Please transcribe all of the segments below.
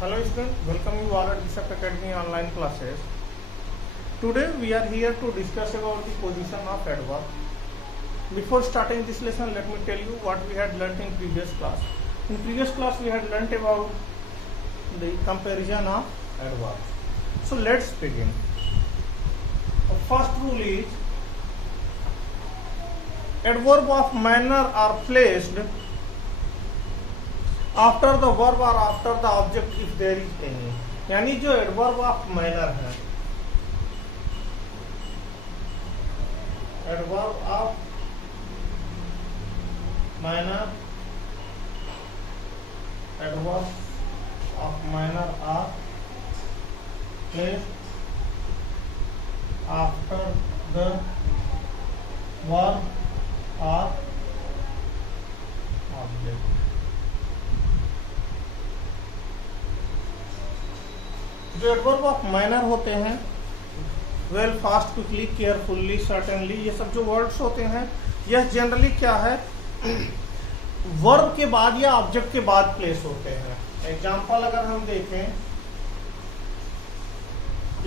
Hello students, welcome you all at Disrupt Academy online classes. Today we are here to discuss about the position of adverb. Before starting this lesson, let me tell you what we had learnt in previous class. In previous class we had learnt about the comparison of adverbs. So let's begin. The first rule is adverb of manner are placed after the verb और after the object if there is any. यानी जो adverb of manner है, adverb of manner, adverb of manner are placed after the verb और object. जो adverb of manner होते हैं, well, fast, quickly, carefully, certainly, ये सब जो वर्ड्स होते हैं, यह जनरली क्या है, वर्ब के बाद या ऑब्जेक्ट के बाद प्लेस होते हैं। एग्जांपल अगर हम देखें,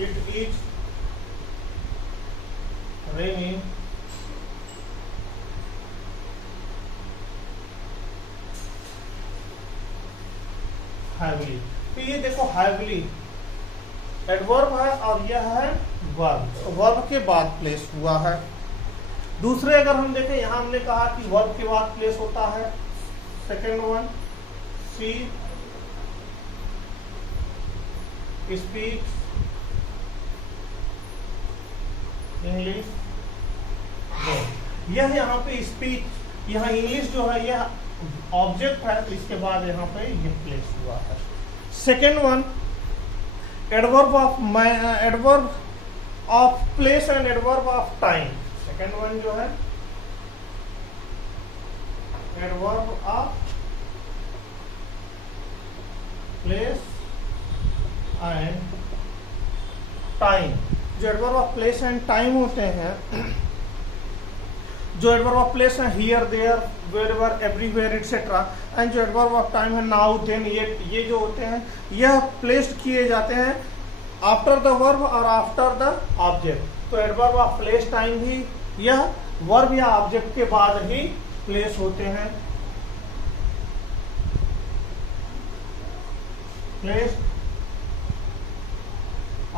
इट इज रेनिंग, हैवीली। तो ये देखो हैवीली एडवर्ब है और यह है वर्ब, वर्ब के बाद प्लेस हुआ है। दूसरे अगर हम देखें, यहां हमने कहा कि वर्ब के बाद प्लेस होता है। Second one, she speaks English. यह यहाँ पे स्पीच, यहाँ इंग्लिश जो है यह ऑब्जेक्ट है, तो इसके बाद यहाँ पे यह प्लेस हुआ है। Second one, adverb of place and adverb of time. Second one जो है adverb of place and time. जो adverb of place and time होते हैं, जो एडवर्ब ऑफ प्लेस है here, there, wherever, everywhere, etcetera, and जो एडवर्ब ऑफ टाइम है now, then, ये जो होते हैं यह प्लेस्ड किए जाते हैं आफ्टर द वर्ब और आफ्टर द ऑब्जेक्ट। तो एडवर्ब ऑफ प्लेस टाइम भी यह वर्ब या ऑब्जेक्ट के बाद ही प्लेस होते हैं। प्लेस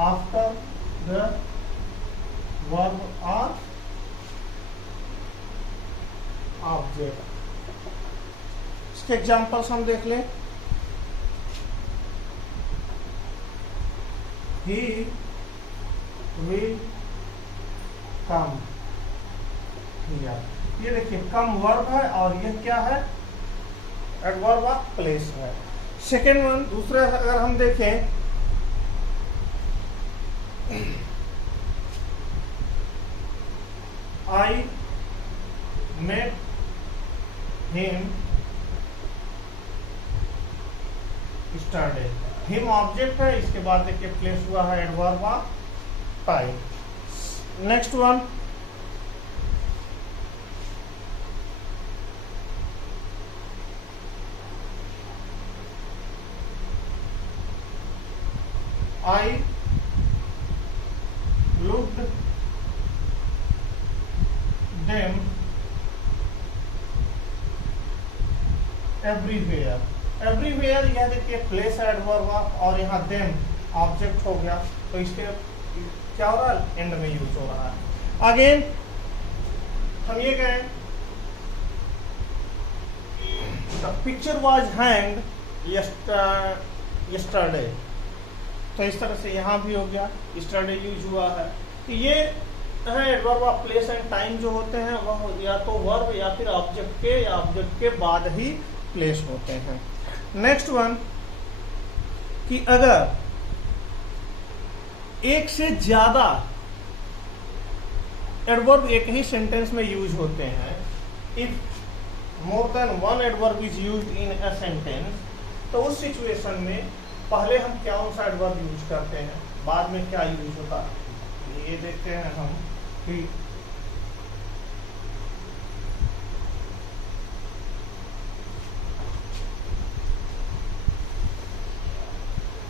आफ्टर द वर्ब और ऑब्जेक्ट। इसके एग्जांपल्स हम देख लें। He will come here। ये देखिए कम वर्ब है और यह क्या है, एडवर्ब ऑफ प्लेस है। सेकेंड वन, दूसरे अगर हम देखें, I met him yesterday। Him object है, इसके बाद देखिए प्लेस हुआ है adverb of time. Next one, I looked them everywhere. Everywhere यह देखिए प्लेस है एडवर्ब ऑफ, और यहाँ देम ऑब्जेक्ट हो गया, तो इसके क्या हो रहा है, एंड में यूज हो रहा है। अगेन हम ये कहें, the picture was hanged yesterday, तो इस तरह से यहाँ भी हो गया, यस्टरडे यूज हुआ है। तो ये है adverb of place and time जो होते हैं वह या तो वर्ब या फिर ऑब्जेक्ट के बाद ही प्लेस होते हैं। नेक्स्ट वन, कि अगर एक से ज्यादा एडवर्ब एक ही सेंटेंस में यूज होते हैं, if more than one adverb is used in a sentence, तो उस सिचुएशन में पहले हम कौन सा एडवर्ब यूज करते हैं, बाद में क्या यूज होता है, ये देखते हैं हम कि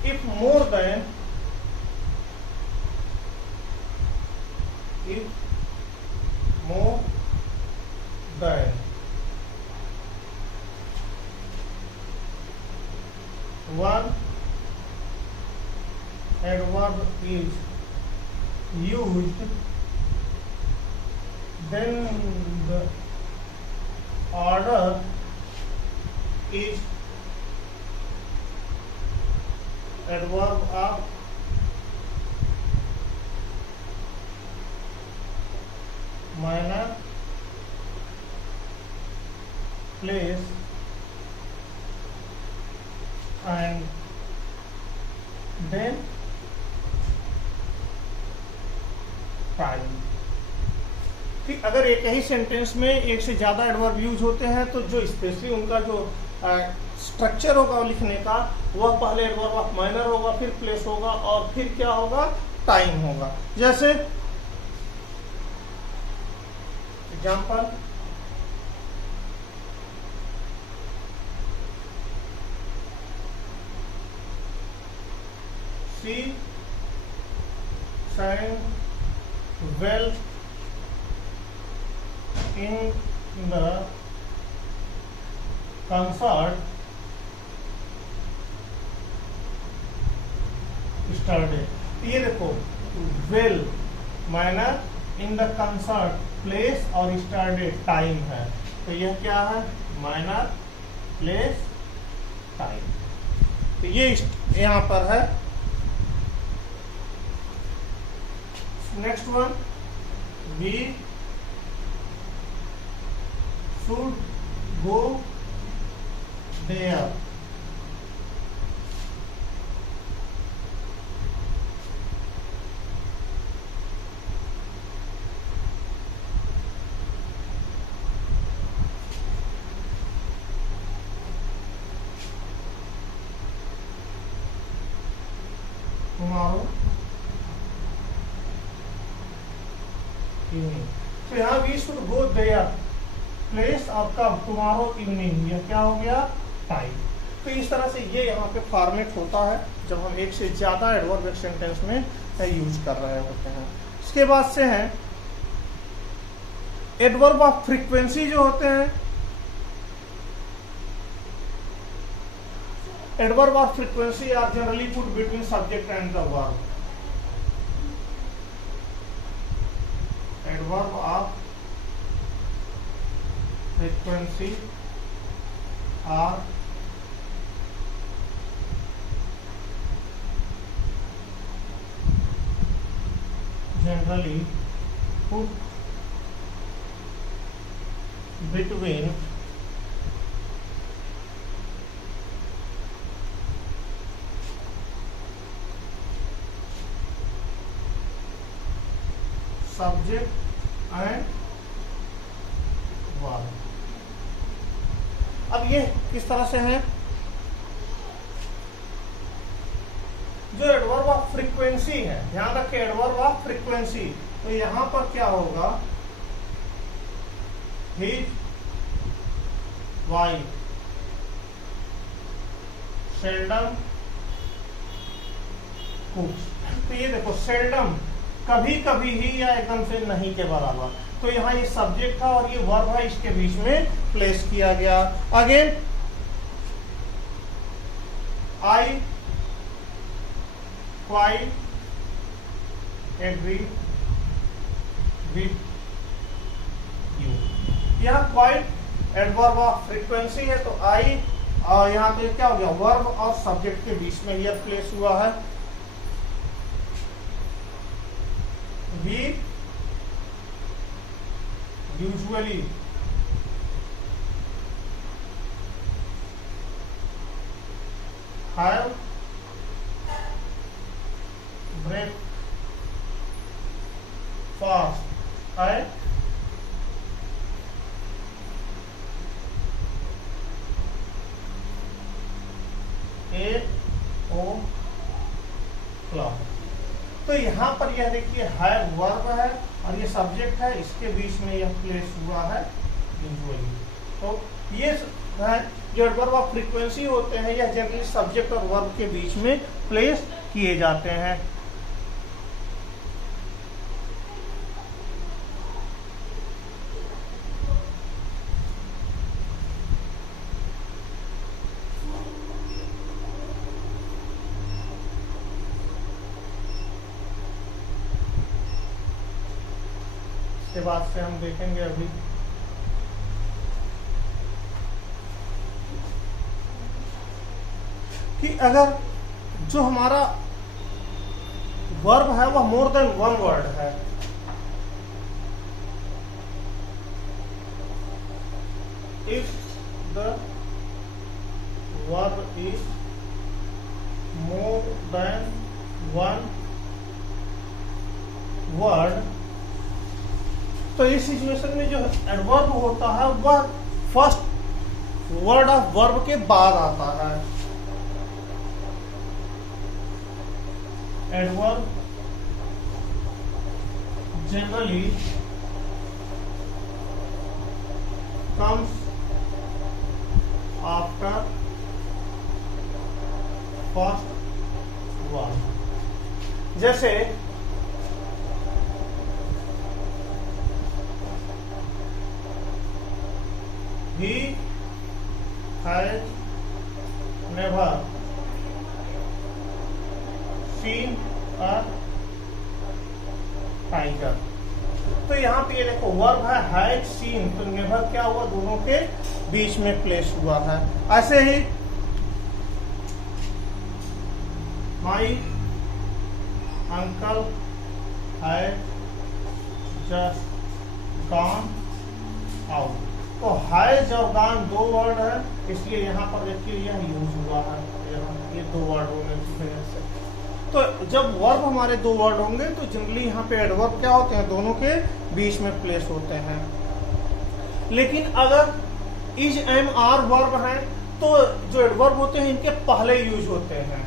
if more than one adverb is used, then the order is adverb of manner, place and then time. ठीक, अगर एक ही सेंटेंस में एक से ज्यादा एडवर्ब यूज होते हैं तो जो स्पेशली उनका जो स्ट्रक्चर होगा लिखने का, वह पहले एडवर्ब ऑफ माइनर होगा, फिर प्लेस होगा और फिर क्या होगा, टाइम होगा। जैसे example, she sang well in the concert yesterday। ये देखो well minor, in the concert place और yesterday टाइम है, तो यह क्या है, माइनर प्लेस टाइम। तो ये यहाँ पर है। Next one, we should go there। tomorrow evening। तो यहाँ we should go there, place आपका टुमारो इवनिंग, यह क्या हो गया, टाइम। तो इस तरह से ये यहाँ पे फॉर्मेट होता है जब हम एक से ज्यादा एडवर्ब एक सेंटेंस में यूज कर रहे होते हैं। इसके बाद से है एडवर्ब ऑफ फ्रीक्वेंसी जो होते हैं। Adverb of frequency are generally put between subject and the verb. Adverb of frequency are generally put between subject and verb। अब ये किस तरह से है, जो एडवर्ब ऑफ फ्रीक्वेंसी है, ध्यान रखें एडवर्ब ऑफ फ्रीक्वेंसी, तो यहां पर क्या होगा, हिज वाइफ सेल्डम कुक्स। तो ये देखो सेल्डम कभी कभी ही या एकदम से नहीं के बराबर, तो यहाँ ये सब्जेक्ट था और ये वर्ब है, इसके बीच में प्लेस किया गया। Again I quite agree with you. यहाँ क्वाइट एडवर्ब ऑफ फ्रीक्वेंसी है, तो आई और यहाँ पे क्या हो गया, वर्ब और सब्जेक्ट के बीच में यह प्लेस हुआ है। We usually have breakfast at 8 o'clock। तो यहाँ पर यह देखिए है वर्ब है और ये सब्जेक्ट है, इसके बीच में यह प्लेस हुआ है यूजुअली। तो ये है जो एडवर्ब ऑफ फ्रीक्वेंसी होते हैं यह जनरली सब्जेक्ट और वर्ब के बीच में प्लेस किए जाते हैं। इसके बाद से हम देखेंगे अभी कि अगर जो हमारा वर्ब है वह मोर देन वन वर्ड है, if the verb is more than one word, तो इस सिचुएशन में जो एडवर्ब होता है वह फर्स्ट वर्ड ऑफ वर्ब के बाद आता है। Adverb generally comes after first word. जैसे he has never seen a tiger। तो यहाँ पे ये देखो वर्ब है हैज सीन, तो नेवर क्या हुआ, दोनों के बीच में प्लेस हुआ है। ऐसे ही my uncle has just gone out. तो हैज और गॉन दो वर्ड है, इसलिए यहाँ पर देखिए यह यूज हुआ है, ये दो वर्ड होने की वजह से। तो जब वर्ब हमारे दो वर्ड होंगे तो जनरली यहाँ पे एडवर्ब क्या होते हैं, दोनों के बीच में प्लेस होते हैं। लेकिन अगर इज एम आर वर्ब है तो जो एडवर्ब होते हैं इनके पहले यूज होते हैं।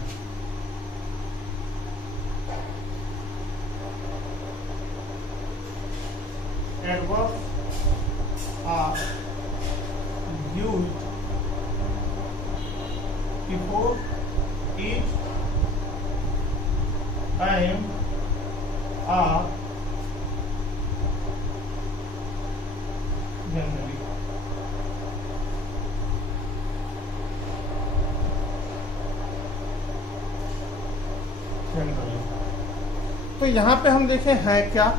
Adverb are used before each time are generally। तो यहाँ पे हम देखें है क्या,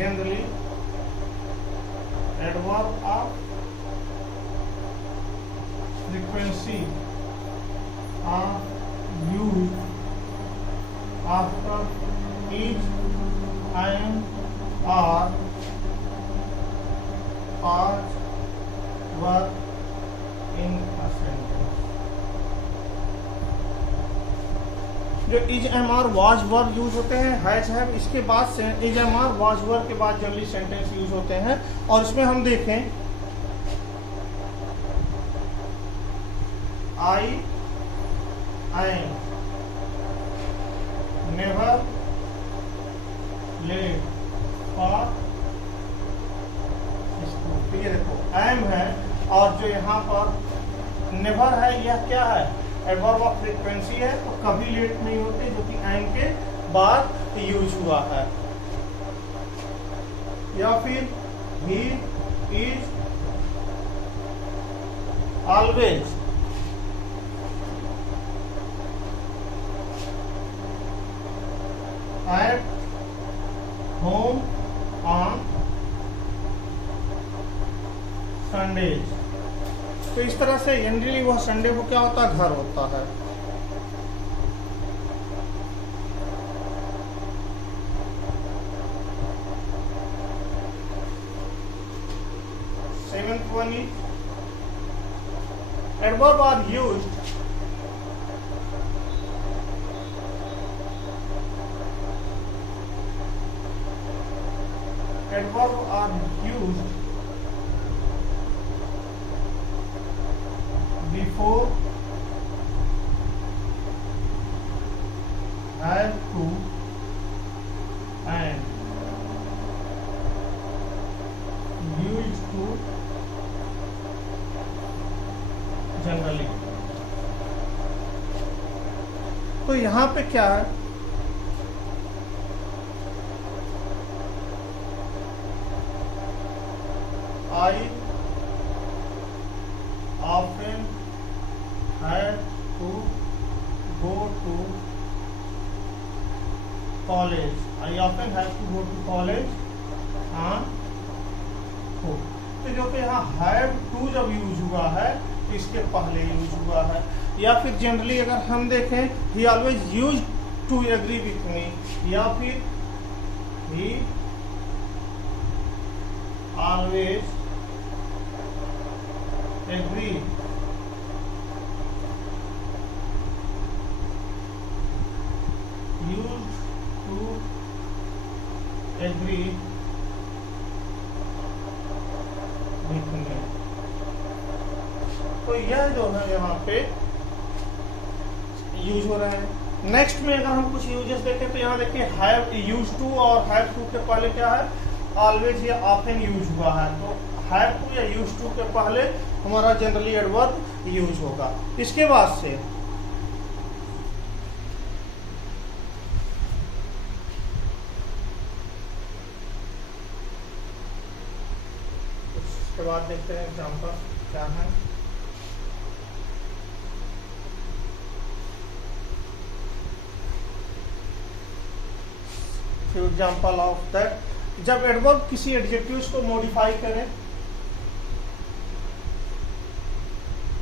generally adverb of frequency are used after each am or part verb in a sentence। जो is am are was verb use होते हैं, हैज हैव, इसके बाद is am are was verb के बाद जनरली सेंटेंस यूज होते हैं। और इसमें हम देखें I am never late for school. ये देखो एम है और जो यहाँ पर नेवर है यह क्या है, एडवर्ब ऑफ फ्रीक्वेंसी है, तो कभी लेट नहीं होते, जो कि एम के बाद यूज हुआ है। या फिर he is always at home on Sundays. तो इस तरह से जनरली वह संडे को क्या होता है, घर होता है। Seventh one is adverb are used adverb are used before have to and used to generally. तो यहां पे क्या है, I often had to go to college. I often have to go to college on foot। तो जो कि यहाँ have to जब यूज हुआ है तो इसके पहले यूज हुआ है। या फिर जनरली अगर हम देखें he always use to agree with me, या फिर he always agree use to agree with me. तो यह जो है यहाँ पे यूज हो रहा है। नेक्स्ट में अगर हम कुछ यूजेस देखें तो यहाँ देखिए हैव यूज टू और हैव टू के पहले क्या है, ऑलवेज या ऑफन यूज हुआ है। तो हैव टू या यूज टू के पहले हमारा जनरली एडवर्ब यूज होगा। इसके बाद से उसके बाद देखते हैं एग्जाम्पल क्या है। एग्जाम्पल ऑफ दैट, जब एडवर्ब किसी एडजेक्टिव्स को मॉडिफाई करें,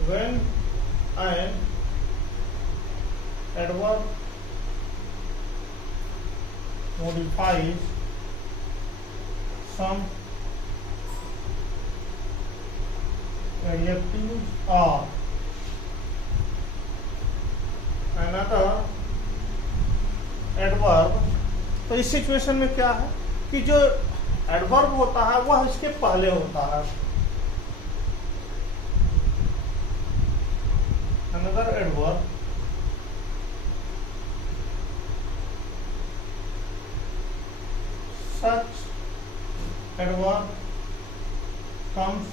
when an adverb modifies some adjectives or another adverb। तो इस सिचुएशन में क्या है कि जो एडवर्ब होता है वह इसके पहले होता है। अनदर एडवर्ब सच एडवर्ब कम्स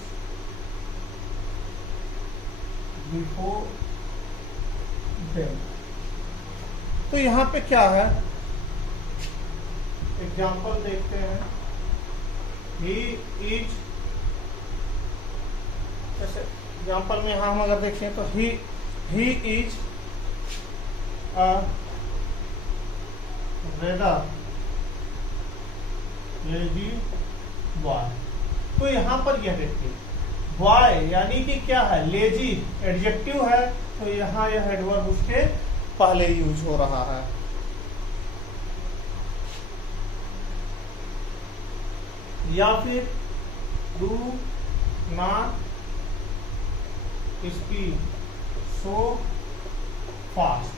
बिफोर देम। तो यहां पे क्या है, एग्जाम्पल देखते हैं। ही इज, जैसे एग्जाम्पल में हम अगर देखें तो he is a rather lazy boy. तो यहां पर यह देखिए बॉय यानी कि क्या है, लेजी एडजेक्टिव है, तो यहां यह एडवर्ब उसके पहले यूज हो रहा है। या फिर do not speak so fast.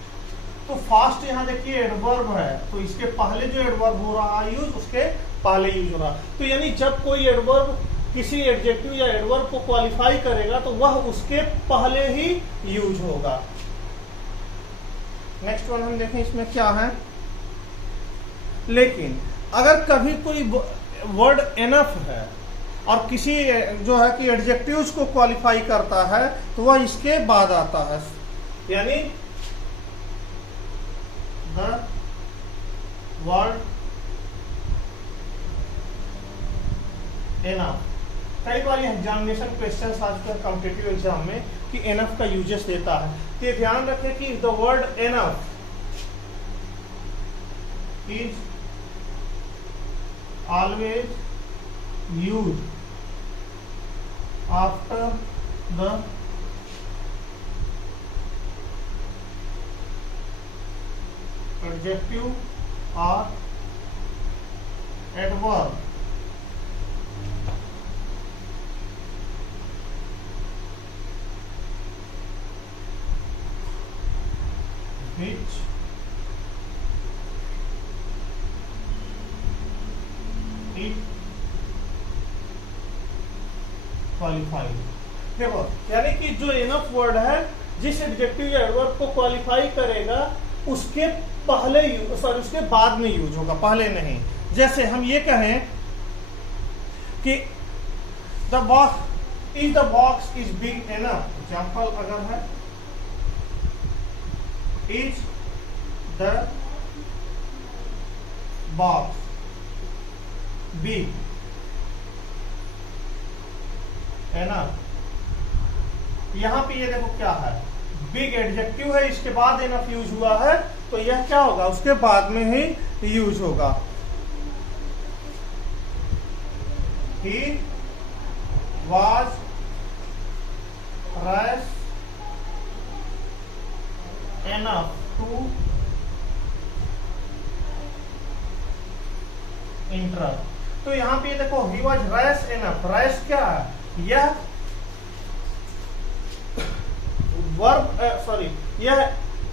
तो फास्ट यहाँ देखिए एडवर्ब है, तो इसके पहले जो एडवर्ब हो रहा है यूज, उसके पहले यूज हो रहा है। तो यानी जब कोई एडवर्ब किसी एडजेक्टिव या एडवर्ब को क्वालिफाई करेगा तो वह उसके पहले ही यूज होगा। नेक्स्ट वन हम देखें, इसमें क्या है, लेकिन अगर कभी कोई वर्ड एनफ है और किसी जो है कि एडजेक्टिव्स को क्वालिफाई करता है तो वह इसके बाद आता है। यानी द वर्ड एनफ, कई बार ये एग्जामिनेशन क्वेश्चन आजकल कॉम्पिटिटिव एग्जाम में कि एनफ का यूजेस देता है। तो ये ध्यान रखें कि the word enough is always used after the adjective or adverb which it qualify. देखो यानी कि जो इनफ वर्ड है जिस एडजेक्टिव या एडवर्ब को क्वालिफाई करेगा उसके पहले सॉरी उसके बाद में यूज होगा, पहले नहीं। जैसे हम ये कहें कि the box is big enough, example अगर है is the box big enough, यहां पे ये देखो क्या है, बिग एडजेक्टिव है, इसके बाद एनफ यूज हुआ है, तो यह क्या होगा, उसके बाद में ही यूज होगा। He was rash enough to enter। तो यहां पे देखो he was rash enough, rash क्या है, यह वर्ब सॉरी यह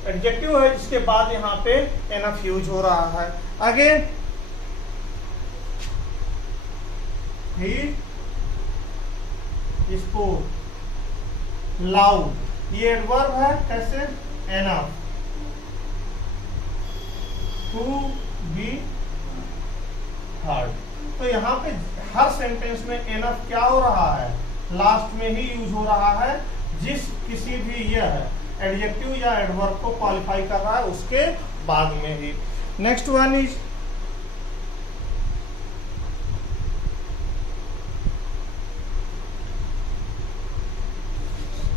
एडजेक्टिव है जिसके बाद यहाँ पे एनफ यूज हो रहा है। अगेन he spoke loud, ये एडवर्ब है, कैसे, enough to be heard। तो यहाँ पे हर सेंटेंस में enough क्या हो रहा है, लास्ट में ही यूज हो रहा है, जिस किसी भी यह एडजेक्टिव या एडवर्ब को क्वालिफाई कर रहा है उसके बाद में ही। नेक्स्ट वन इज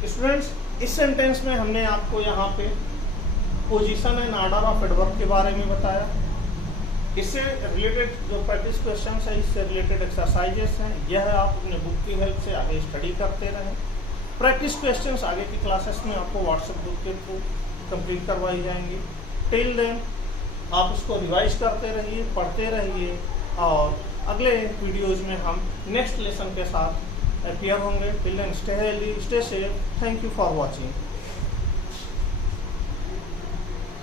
स्टूडेंट्स, इस सेंटेंस में हमने आपको यहाँ पे position and order of adverb के बारे में बताया। इससे रिलेटेड जो प्रैक्टिस क्वेश्चंस है, इससे रिलेटेड एक्सरसाइजेस हैं, यह आप अपने बुक की हेल्प से आगे स्टडी करते रहें। प्रैक्टिस क्वेश्चंस आगे की क्लासेस में आपको व्हाट्सएप ग्रुप के थ्रू कंप्लीट करवाई जाएंगी। टिल देन आप इसको रिवाइज करते रहिए, पढ़ते रहिए, और अगले वीडियोज़ में हम नेक्स्ट लेसन के साथ अपीयर होंगे। Till then stay healthy, stay safe. Thank you for watching.